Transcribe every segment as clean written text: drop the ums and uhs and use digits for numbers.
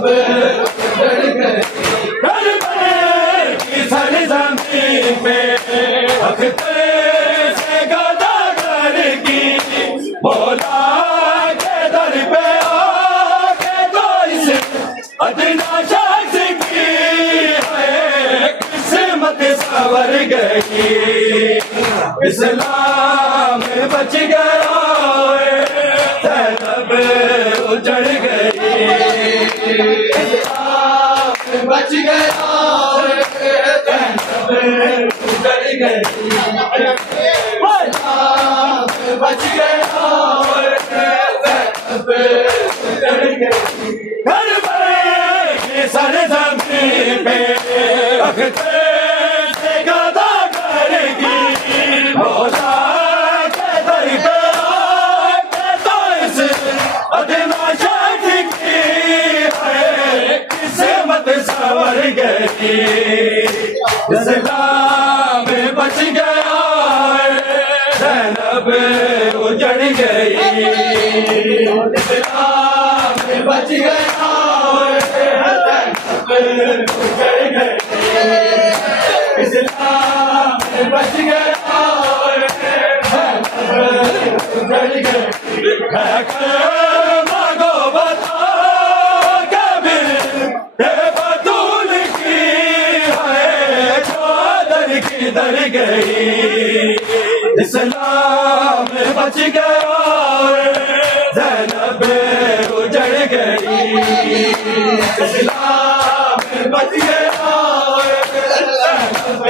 जैनब उजड़ गई। करबला की सरजमीन पे अख्तर से गदा करगी, मौला के दर पे आके तो इस अदना शख्स की है किस्मत संवर गई। इस्लाम बच गया, जैनब उजड़ गई। इस्लाम बच गया, जैनब उजड़ गई। इस्लाम बच गया, जैनब उजड़ गई। करबला की सरजमीन पे अख्तर से गदा करगी, मौला के दर पे आके तो इस अदना शख्स की है किस्मत संवर गई। इस्लाम बच गया, जैनब उजड़ गई। इस्लाम बच गया, जैनब उजड़ गई। इस्लाम बच गया, जैनब उजड़ गई। मांगो बता कभी बतूल की है चादर किधर गई। इस्लाम बच गया, जैनब उजड़ गई। इस्लाम बच गया, जैनब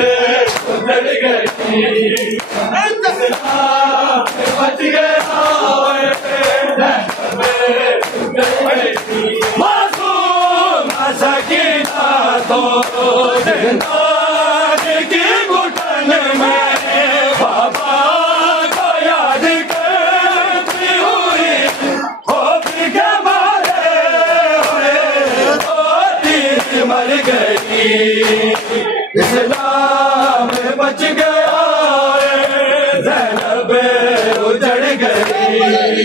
उजड़ गई। इस्लाम बच गया, जैनब उजड़ गई। मासूम सकीना तो जिंदाग की घुटन में बाबा को याद करती हुई होप के मारे होती मर गई। इस्लाम बच गया, जैनब उजड़ गई।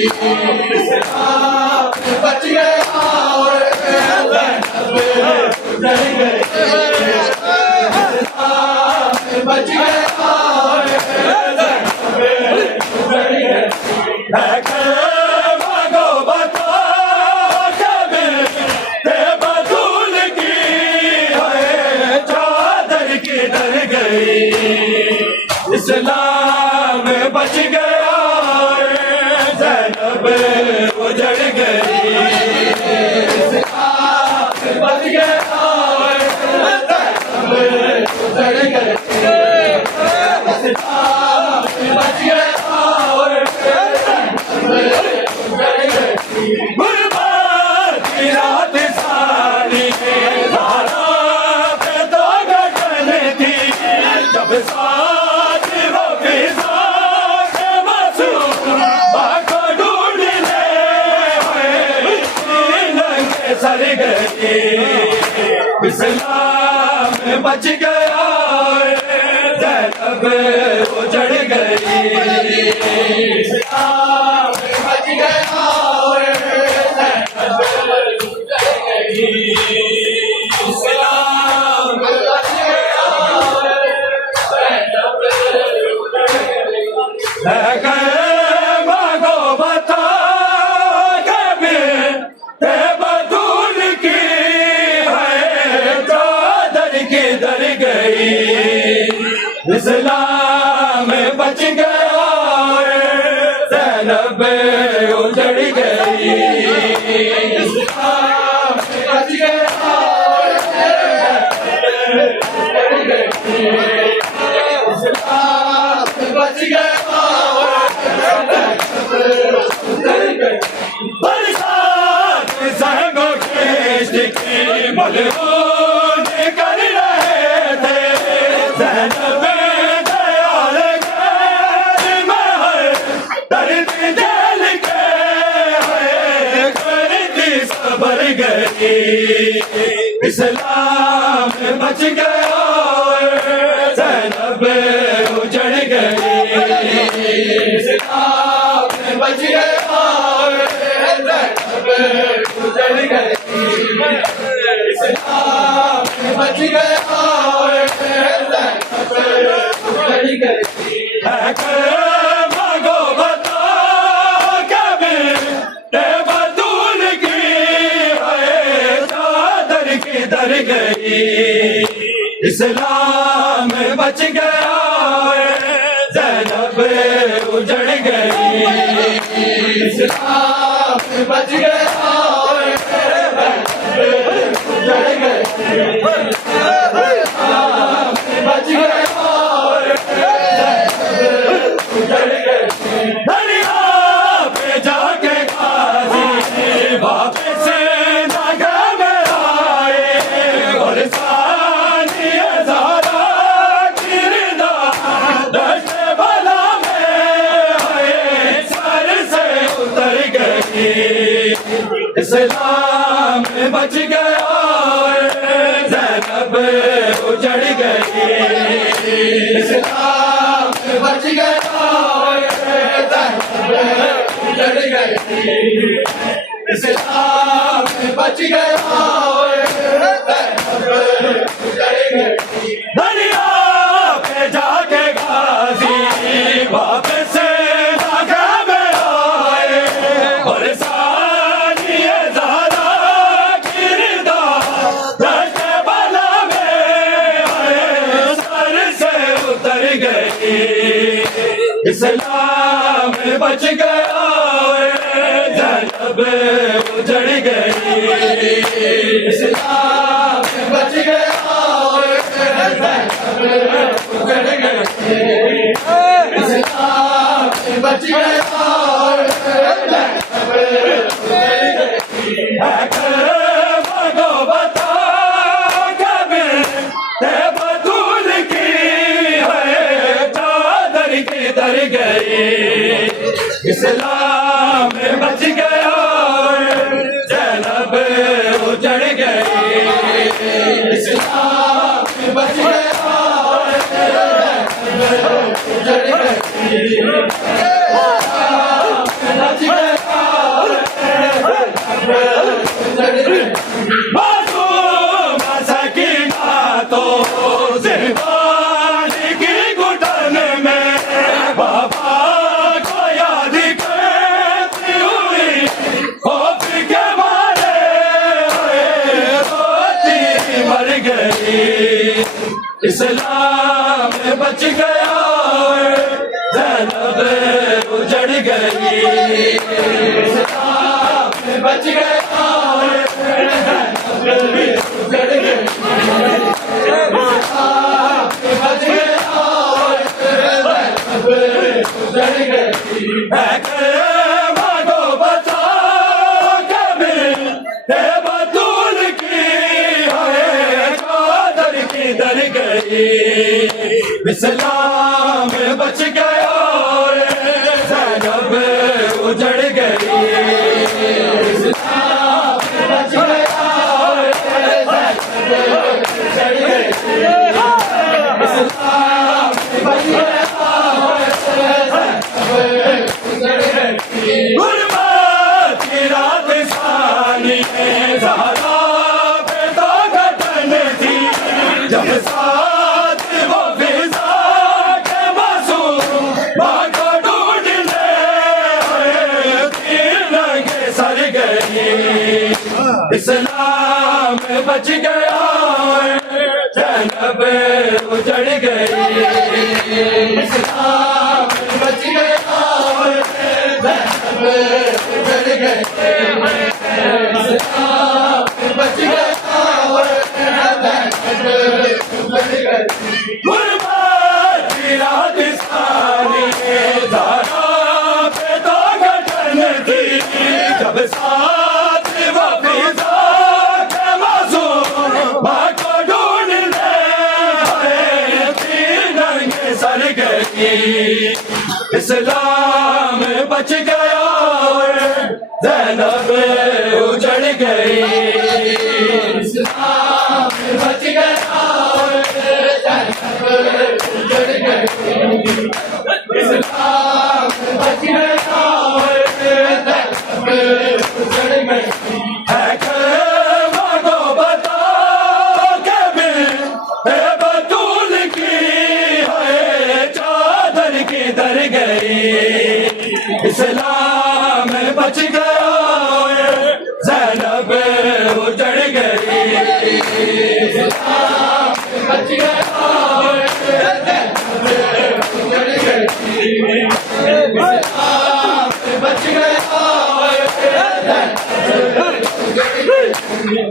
इस्लाम बच गया, जैनब उजड़ गई। इस्लाम बच गया, जैनब उजड़ गई। मांगो बता कभी बतूल की है चादर किधर गई। इस्लाम बच गया, जैनब उजड़ गई। इस्लाम बच गया, जैनब उजड़ गई। इस्लाम बच गया, जैनब उजड़ गई। गुरबात की रात सारी धारा पे तो गगन थी, जब साथ वो फिजा के मासूम बाको ढूंढने हुए नंगे सर गई। इस्लाम बच गया, जैनब उजड़ गई। इस्लाम बच गया, जैनब उजड़ गई। इस्लाम बच गया, जैनब उजड़ गई। मांगो बता कभी बतूल की है चादर किधर गई। इस्लाम बच गया, जैनब उजड़ गई। इस्लाम बच गया, जैनब उजड़ गई। इस्लाम बच गया, जैनब उजड़ गई। बरसात संगों की मलून कर रहे थे, जैनब दयाल गैर महर दर्द जल के करती सबर गई। इस्लाम बच गया, जैनब उजड़ गई। इस्लाम बच गया, जैनब उजड़ गई। किधर गई, इस्लाम बच गया ज़ैनब उजड़ गई, इस्लाम बच गया उजड़ गई, इस्लाम बच गया उजड़ गई। दरिया पे जाके गाजी वापस ना घर आए और सानिया ज़ारा गिरदा दश्त बला में आए, सर से उतर गई, इस्लाम बच गया ज़ैनब उजड़ गई, इस्लाम बच गया उजड़ गई, इस्लाम बच गया उजड़ गई। दरिया पे जाके गाजी वापस नागा में आए और सानिया ज़ारा गिरदा दश्त बला में आए, सर से उतर गई, इस्लाम बच गया ज़ैनब उजड़ गई, इस्लाम बच गया ज़ैनब उजड़ गई, इस्लाम बच गया ज़ैनब उजड़ गई। मगो बता कभी ते बतूल की है चादर किधर गई, इस्लाम बच गया ज़ैनब उजड़ गई, इस्लाम बच गया ज़ैनब उजड़ गई, इस्लाम बच गया ज़ैनब उजड़ गई। मासूम सकीना तो ज़िंदगान की घुटन में बाबा को याद करती हुई खौफ के मारे रोती मर गई, इस्लाम बच गया ज़ैनब उजड़ गई, इस्लाम बच गया ज़ैनब उजड़ गई, इस्लाम बच गया ज़ैनब उजड़ गई। मांगो बता कभी ते बतूल की है चादर किधर गई, इस्लाम बच गया ज़ैनब उजड़ गई, इस्लाम बच गया ज़ैनब उजड़ गई, इस्लाम बच गया ज़ैनब उजड़ गई। गुरबत की रात सानी ज़हरा पे तो घटन थी, जब साथ वो फिज़ा के मासूम माँ को ढूंढने आए, तीर लगे सर गई, इस्लाम बच गया ज़ैनब उजड़ गई, इस्लाम बच गया ज़ैनब उजड़ गई, इस्लाम बच गया ज़ैनब उजड़ गई। गुरबत की रात सानी ज़हरा पे तो घटन थी, जब साथ वो फिज़ा के मासूम माँ को ढूंढने आए, तीर नंगे सर गई, इस्लाम बच गया ज़ैनब उजड़ गई, इस्लाम बच गया ज़ैनब उजड़ गई, इस्लाम बच गया ज़ैनब उजड़ गई। मांगो बता कभी ते बतूल की है चादर किधर गई, इस्लाम बच गया ज़ैनब उजड़ गई, बच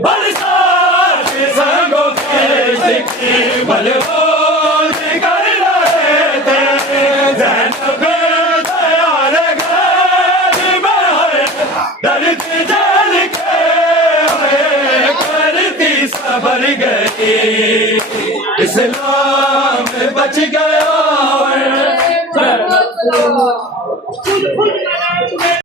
बरसात संगों के सिक्की बलबोल कर रहे थे ज़ैनब दयाल घर में है दर्द जल के है करती सबर गई इस्लाम बच गया